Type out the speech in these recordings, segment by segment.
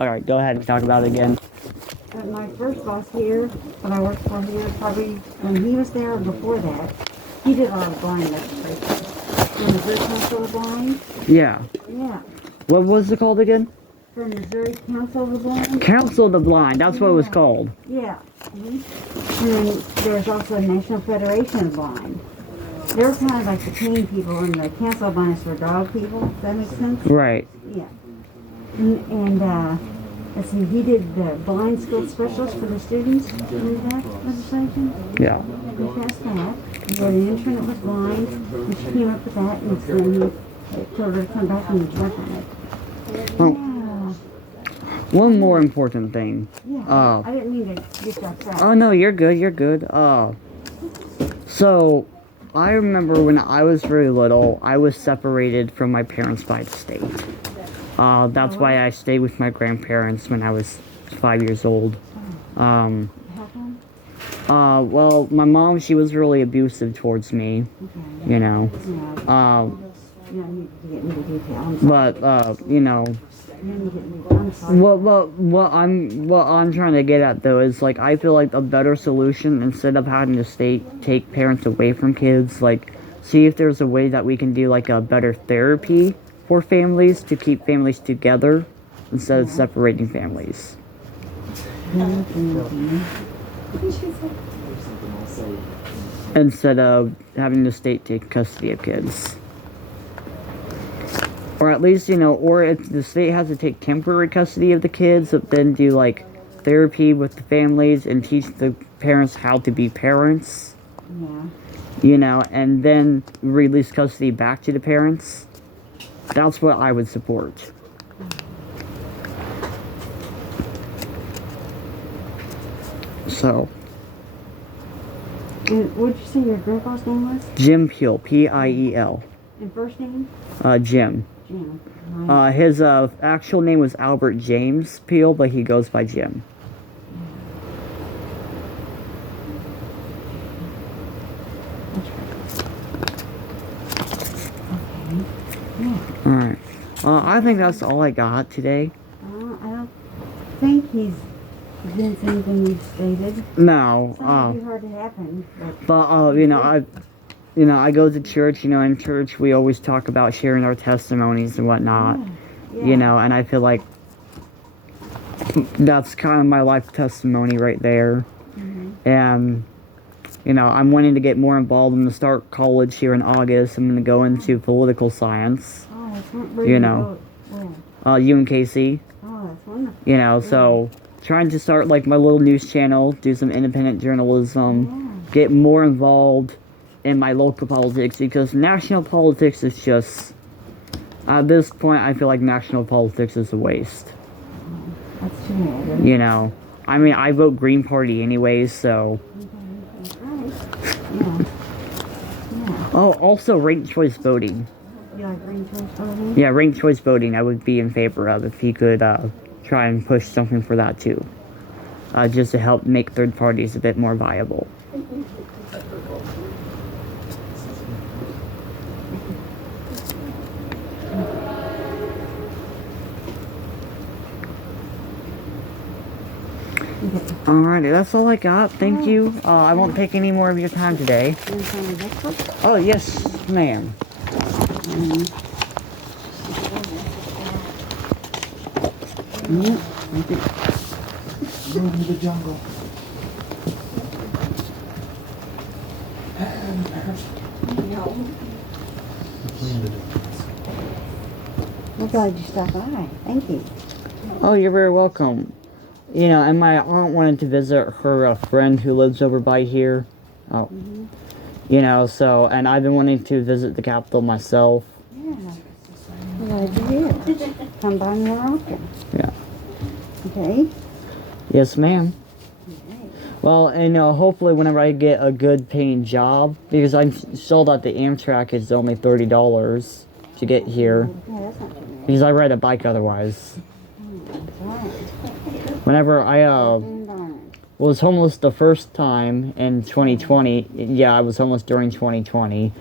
Alright, go ahead and talk about it again. My first boss here, when I worked for here, probably when he was there or before that, he did a lot of blind legislation. The Missouri Council of the Blind. Yeah. Yeah. What was it called again? For Missouri Council of the Blind. Council of the Blind, that's what it was called. Yeah. And then there's also the National Federation of Blind. They're kind of like the cane people, and the Council of Blind is for dog people. Does that make sense? Right. Yeah. And let's see, he did the blind school specialist for the students. Remember that legislation? Yeah. He passed that. He had an intern that was blind, and she came up with that, and then he told her to come back and work on it. Oh. Yeah. One more important thing. Yeah. I didn't mean to get you upset. Oh no, you're good, you're good. So, I remember when I was very little, I was separated from my parents by the state. That's why I stayed with my grandparents when I was 5 years old. Well, my mom, she was really abusive towards me, you know. But, you know, what I'm trying to get at though is like I feel like a better solution, instead of having the state take parents away from kids, like see if there's a way that we can do like a better therapy for families to keep families together instead of separating families. Instead of having the state take custody of kids. Or at least, you know, or if the state has to take temporary custody of the kids, but then do like therapy with the families and teach the parents how to be parents. Yeah. You know, and then release custody back to the parents. That's what I would support. So. And what did you say your grandpa's name was? Jim Peel, P-I-E-L. And first name? Jim. Jim. Right. His actual name was Albert James Peel, but he goes by Jim. Alright. I think that's all I got today. I don't think he's against anything you've stated. No. It's not too hard to happen. But I go to church, you know, in church we always talk about sharing our testimonies and whatnot. Yeah. You know, and I feel like that's kind of my life testimony right there. Mm-hmm. And, you know, I'm wanting to get more involved. I'm going to start college here in August. I'm going to go into political science. Oh, that's wonderful. You know, UMKC. Oh, that's wonderful. You know, so trying to start like my little news channel, do some independent journalism, get more involved in my local politics, because national politics is just, at this point, I feel like national politics is a waste. That's too bad. You know, I mean, I vote Green Party anyways, so. Yeah. Oh, also ranked choice voting. You like ranked choice voting? Yeah, ranked choice voting I would be in favor of if he could try and push something for that too. Just to help make third parties a bit more viable. Alrighty, that's all I got. Thank you. I won't take any more of your time today. Oh, yes, ma'am. Go into the jungle. I'm glad you stopped by. Thank you. Oh, you're very welcome. You know, and my aunt wanted to visit her friend who lives over by here. Oh. Mm-hmm. You know, so, and I've been wanting to visit the Capitol myself. Yeah. Glad you did. Come by more often. Yeah. Okay? Yes, ma'am. Okay. Well, and, you know, hopefully whenever I get a good paying job, because I'm told that the Amtrak is only $30 to get here. Yeah, that's not too bad. Because I ride a bike otherwise. That's right. Whenever I, was homeless the first time in 2020. Yeah, I was homeless during 2020.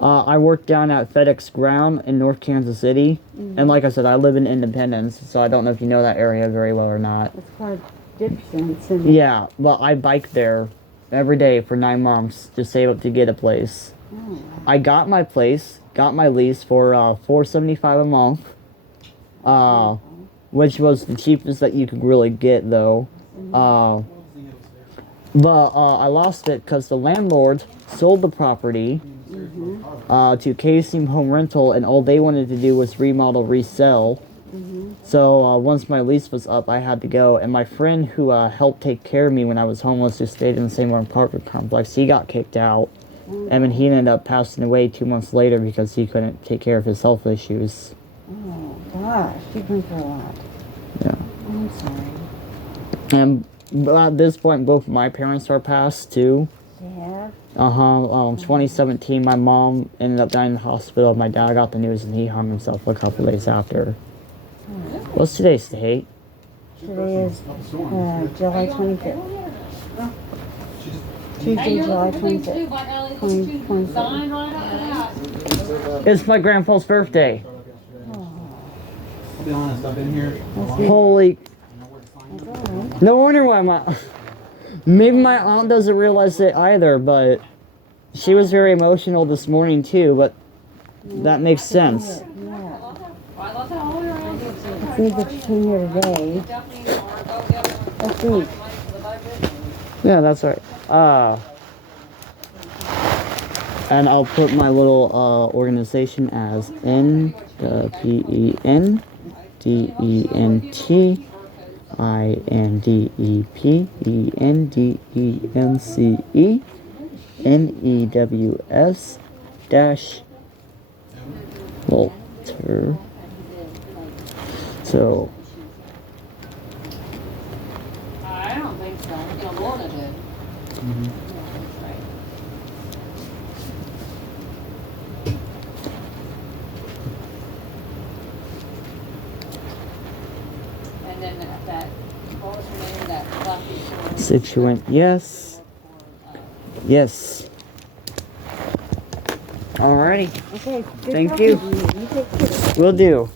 I work down at FedEx Ground in North Kansas City. And like I said, I live in Independence, so I don't know if you know that area very well or not. It's called Dixon's. And Yeah, well, I bike there every day for 9 months to save up to get a place. oh, I got my place, got my lease for $475 a month, which was the cheapest that you could really get, though. But I lost it because the landlord sold the property to Casing Home Rental, and all they wanted to do was remodel, resell. So once my lease was up, I had to go. And my friend who helped take care of me when I was homeless, who stayed in the same apartment complex, he got kicked out. And then he ended up passing away 2 months later because he couldn't take care of his health issues. oh gosh, you've been through a lot. Yeah. I'm sorry. And at this point, both my parents are passed too. Yeah. 2017, my mom ended up dying in the hospital. My dad got the news and he hung himself a couple days after. What's today's date? Today is July 25th. Tuesday, July 25th. 2027. It's my grandpa's birthday. I'll be honest, I've been here. Holy. That's all right. No wonder why maybe my aunt doesn't realize it either, but she was very emotional this morning too, but that makes sense. Yeah. It's neat that you came here today. That's neat. Yeah, that's right. And I'll put my little organization as NPENDENTINDENCENEWS dash Walter. So I don't think so. No, Lorna did. Right. And then that, what was her name, that fluffy. Situant, yes. Yes. Alrighty. Okay. good Thank talking you. to You take care. Will do.